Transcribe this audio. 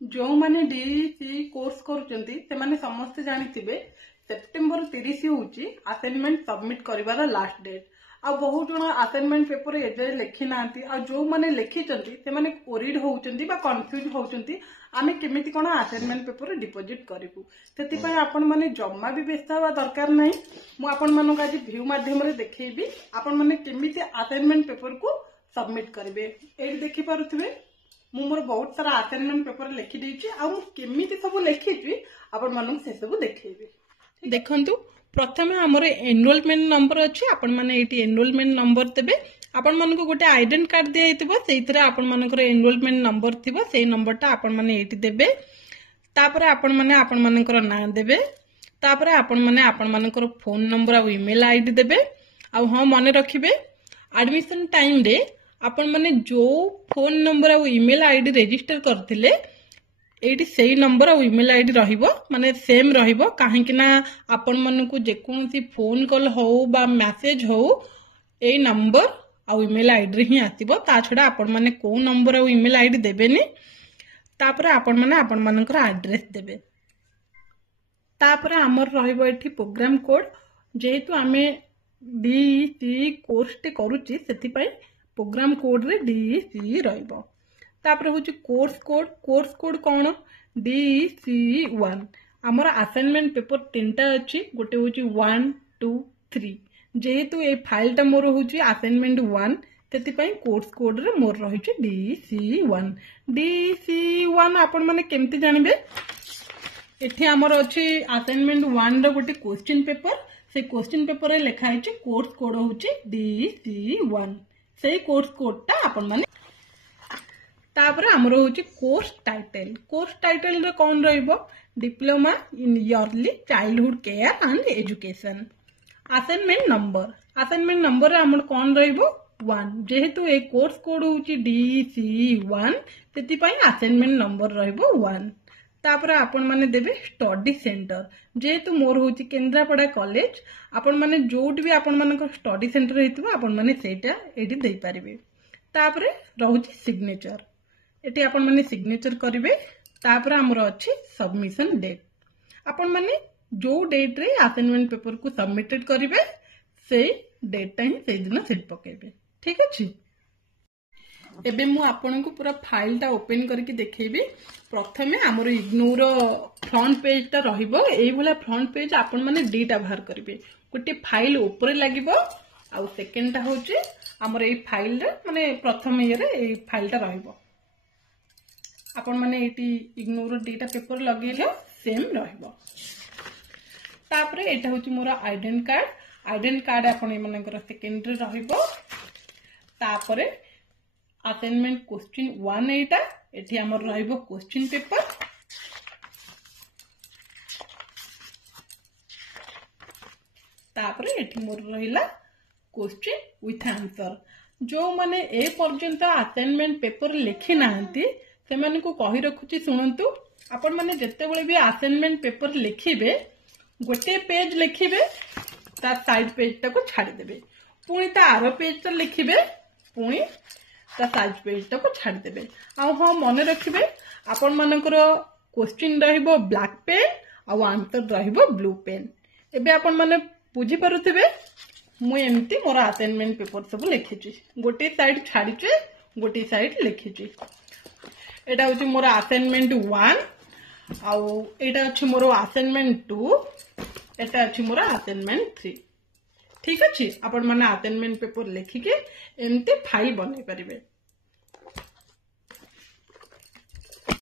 जो माने DC course करूचंती से माने समस्त जानिथिबे सेप्टेम्बर 30 होउची असाइनमेंट सबमिट करिवार लास्ट डेट। आ बहुत जण असाइनमेंट पेपर एजे लेखि नांती आ जो माने लेखिचंती से माने ओरिड होउचंती बा कंफ्यूज होउचंती आमे केमिति कोन असाइनमेंट पेपर डिपॉजिट करिवु। सेति पय आपण माने जम्मा भी व्यस्त हवा दरकार नाही। मु आपण मानक आज व्यू माध्यम रे देखैबी आपण माने केमिति असाइनमेंट पेपर को सबमिट करिवे। एइ देखि पारुथिबे मु मोर बहुत सारा असाइनमेंट पेपर लिखि देछि आ मु केमिति सब लिखिछि आपण मानक से सब देखैबी। देखंतु प्रथमे हमर एनरोलमेंट नंबर अछि आपण माने एटी एनरोलमेंट नंबर देबे। आपण मानको गोटे आइडेंट कार्ड दियैतिबो सेइतरे आपण मानकर एनरोलमेंट नंबर थिबो सेइ नंबरटा आपण माने एटी देबे। तापरे आपण मानकर नाम देबे। तापरे आपण मानकर फोन नंबर आ ईमेल आईडी देबे। आ हां माने रखिबे एडमिशन टाइम रे आपण माने जो फोन नंबर आ ईमेल आईडी रजिस्टर करथिले एटी सेई नंबर आ ईमेल आईडी रहिबो माने सेम रहिबो। काहे कि ना आपण मानकु जे कोनसी फोन कॉल हो बा मैसेज हो ए नंबर आ ईमेल आईडी ही आसीबो। ता छडा आपण माने को नंबर आ ईमेल आईडी देबेनी। तापरे आपण मानकर एड्रेस देबे। तापरे हमर रहिबो एठी प्रोग्राम कोड जेहेतु आमे डीसी कोर्स टे करूची सेति पय प्रोग्राम कोड रे डीसी रहिबो। तापरे होची कोर्स कोड कोन DC1 हमर असाइनमेंट पेपर तीनटा अछि। गोटे होची 1 2 3 जेहेतु ए फाइल टा मोर होची असाइनमेंट 1 तेति पय कोर्स कोड रे मोर रहिची DC1 आपण माने केमति जानिबे एठी हमर अछि असाइनमेंट 1 रो गोटे क्वेश्चन पेपर से क्वेश्चन पेपर रे लिखा हिची कोर्स कोड होची DC1 सेई कोर्स कोड टा आपण माने। तापरे हमर होची कोर्स टाइटल रे कोन रहइबो diploma in early childhood care and education. Assignment number रे हमर कोन रहइबो 1 जेहेतु ए कोर्स कोड होची DC1 तेति पय असाइनमेंट नंबर रहइबो 1। तापरे आपण माने देबे स्टडी सेंटर जेहेतु मोर होची केंद्रापड़ा कॉलेज आपण माने जोट भी आपण मानक स्टडी सेंटर हेतिबो आपण माने सेटा एठी देई परिबे। तापरे रहउची सिग्नेचर एटी आपण माने सिग्नेचर करिवे। तापरे हमर अछि सबमिशन डेट आपण माने जो डेट रे असाइनमेंट पेपर को सबमिटेड करिवे से डेट टाइम से दिन सेट पकेबे। ठीक अछि। एबे मु आपन को पूरा फाइल टा ओपन करके देखैबी। प्रथमे हमर इग्नोर फ्रंट पेज टा रहिबो। एई भला फ्रंट पेज आपण माने डीटा बाहर करिवे। गोटे फाइल ऊपर लागिबो आ सेकंड टा होची हमर एई फाइल रे माने प्रथम ये रे एई फाइल टा रहिबो। आपण माने एटी इग्नोर डेटा पेपर लगेलो सेम रहिबो। तापरे एटा होची मोर आइडेंट कार्ड आपण ए मानकर सेकंड रे रहिबो। तापरे असाइनमेंट क्वेश्चन 1 एटा एठी हमर रहिबो क्वेश्चन पेपर। तापरे एठी मोर रहिला क्वेश्चन विथ आंसर। जो माने ए पर्यंत असाइनमेंट पेपर लिखि नाहंती से माने को कहि रखुची सुनंतु आपण माने जत्ते बेले भी असाइनमेंट पेपर लिखिबे गोटे पेज लिखिबे ता साइड पेज ता को छाडी देबे पुणी ता आरो पेज ता लिखिबे पुणी ता साइड पेज ता को छाडी देबे। आ हां मने रखिबे आपण मानकर क्वेश्चन रहिबो ब्लैक पेन आ आंसर रहिबो ब्लू पेन। एबे आपण माने बुझी पारुथिबे मु एमती मोर असाइनमेंट पेपर सब लिखिची गोटे साइड छाडीचे गोटे साइड लिखिची। एटा होची मोर असाइनमेंट 1 आ एटा अछि मोर असाइनमेंट 2 एटा अछि मोर असाइनमेंट 3। ठीक अछि। आपण माने असाइनमेंट पेपर लिखिके एमती फाइल बनै परिबे।